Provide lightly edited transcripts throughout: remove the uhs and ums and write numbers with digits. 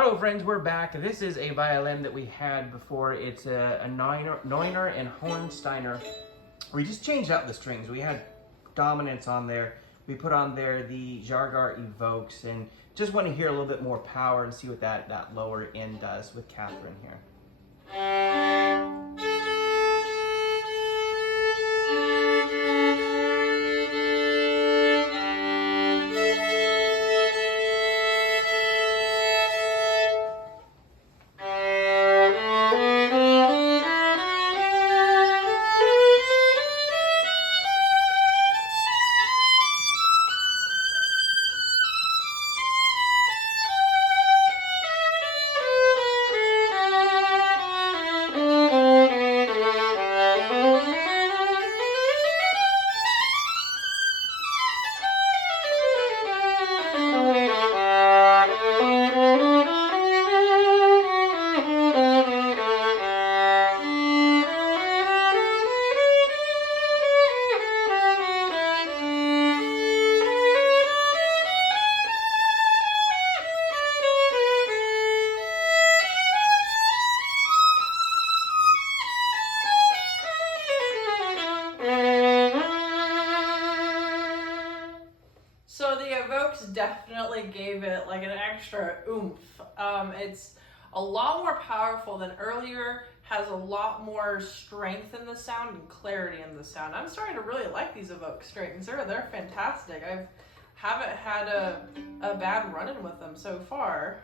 Hello friends, we're back. This is a violin that we had before. It's a Neuner and Hornsteiner. We just changed out the strings. We had dominants on there. We put on there the Jargar Evokes and just want to hear a little bit more power and see what that lower end does with Catherine here. So the Evokes definitely gave it like an extra oomph. It's a lot more powerful than earlier, has a lot more strength in the sound and clarity in the sound. I'm starting to really like these Evoke strings. They're fantastic. I haven't had a bad run-in with them so far.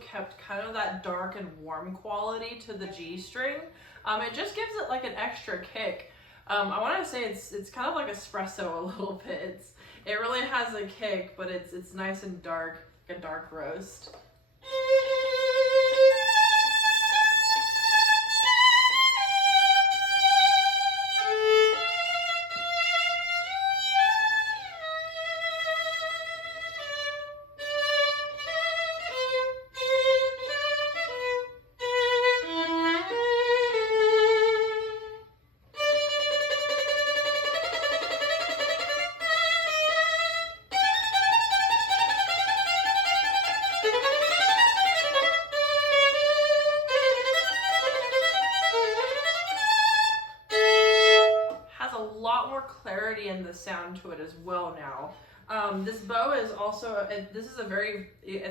Kept kind of that dark and warm quality to the G string. It just gives it like an extra kick. I want to say it's kind of like espresso a little bit. It really has a kick, but it's nice and dark, like a dark roast. Clarity in the sound to it as well now. This bow is also, it's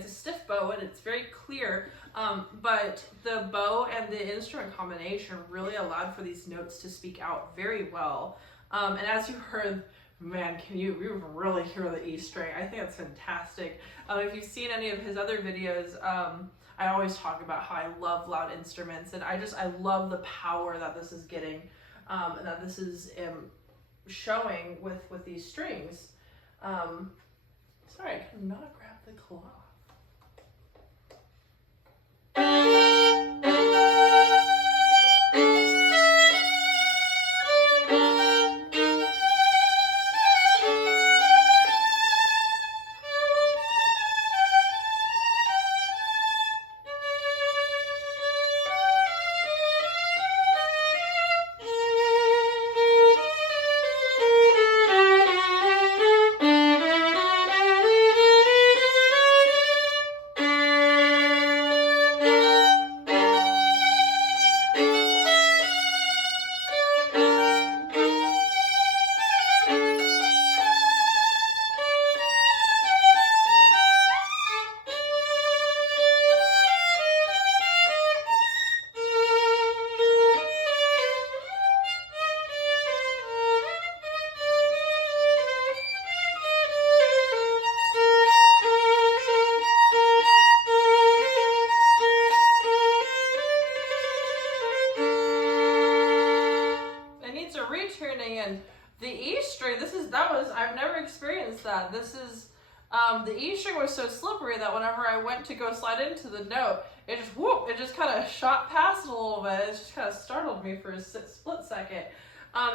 a stiff bow and it's very clear, but the bow and the instrument combination really allowed for these notes to speak out very well. And as you heard, man, you really hear the E string. I think that's fantastic. If you've seen any of his other videos, I always talk about how I love loud instruments, and I love the power that this is getting, and that this is showing with these strings. Sorry, I cannot grab the cloth. tuning, and the E string, I've never experienced that. This is, the E string was so slippery that whenever I went to go slide into the note, it just kind of shot past it a little bit. It just kind of startled me for a split second.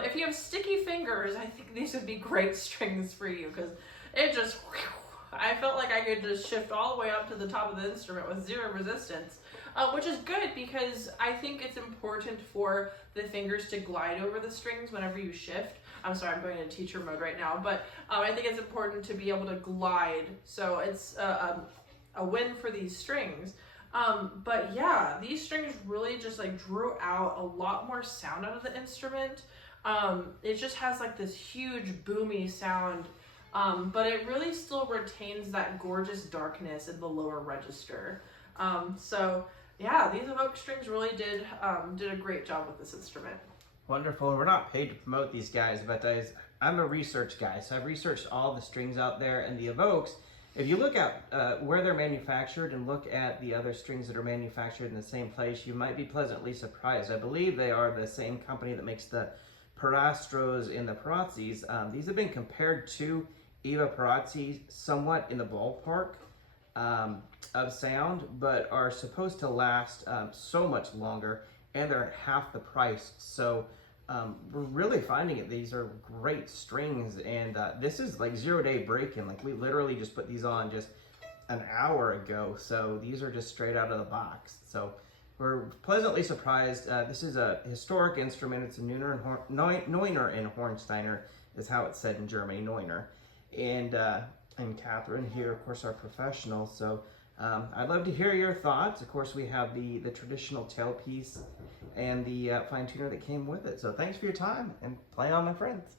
If you have sticky fingers, I think these would be great strings for you, because it just, I felt like I could just shift all the way up to the top of the instrument with zero resistance, which is good because I think it's important for the fingers to glide over the strings whenever you shift. I'm sorry, I'm going into teacher mode right now, but I think it's important to be able to glide, so it's a win for these strings. But yeah, these strings really just like drew out a lot more sound out of the instrument. It just has like this huge boomy sound, but it really still retains that gorgeous darkness in the lower register. So yeah, these Evoke strings really did a great job with this instrument. Wonderful. We're not paid to promote these guys, but I'm a research guy, so I've researched all the strings out there, and the Evokes, if you look at where they're manufactured and look at the other strings that are manufactured in the same place, you might be pleasantly surprised. I believe they are the same company that makes the Parastros and the Parazzis. These have been compared to Eva Parazzi somewhat in the ballpark of sound, but are supposed to last so much longer, and they're half the price. So we're really finding it. These are great strings, and this is like 0-day break-in. Like, we literally just put these on just an hour ago, so these are just straight out of the box. So we're pleasantly surprised. This is a historic instrument. It's a Neuner Hornsteiner is how it's said in Germany, Neuner. And Catherine here, of course, our professional. So I'd love to hear your thoughts. Of course, we have the traditional tailpiece and the fine tuner that came with it. So thanks for your time, and play on, my friends.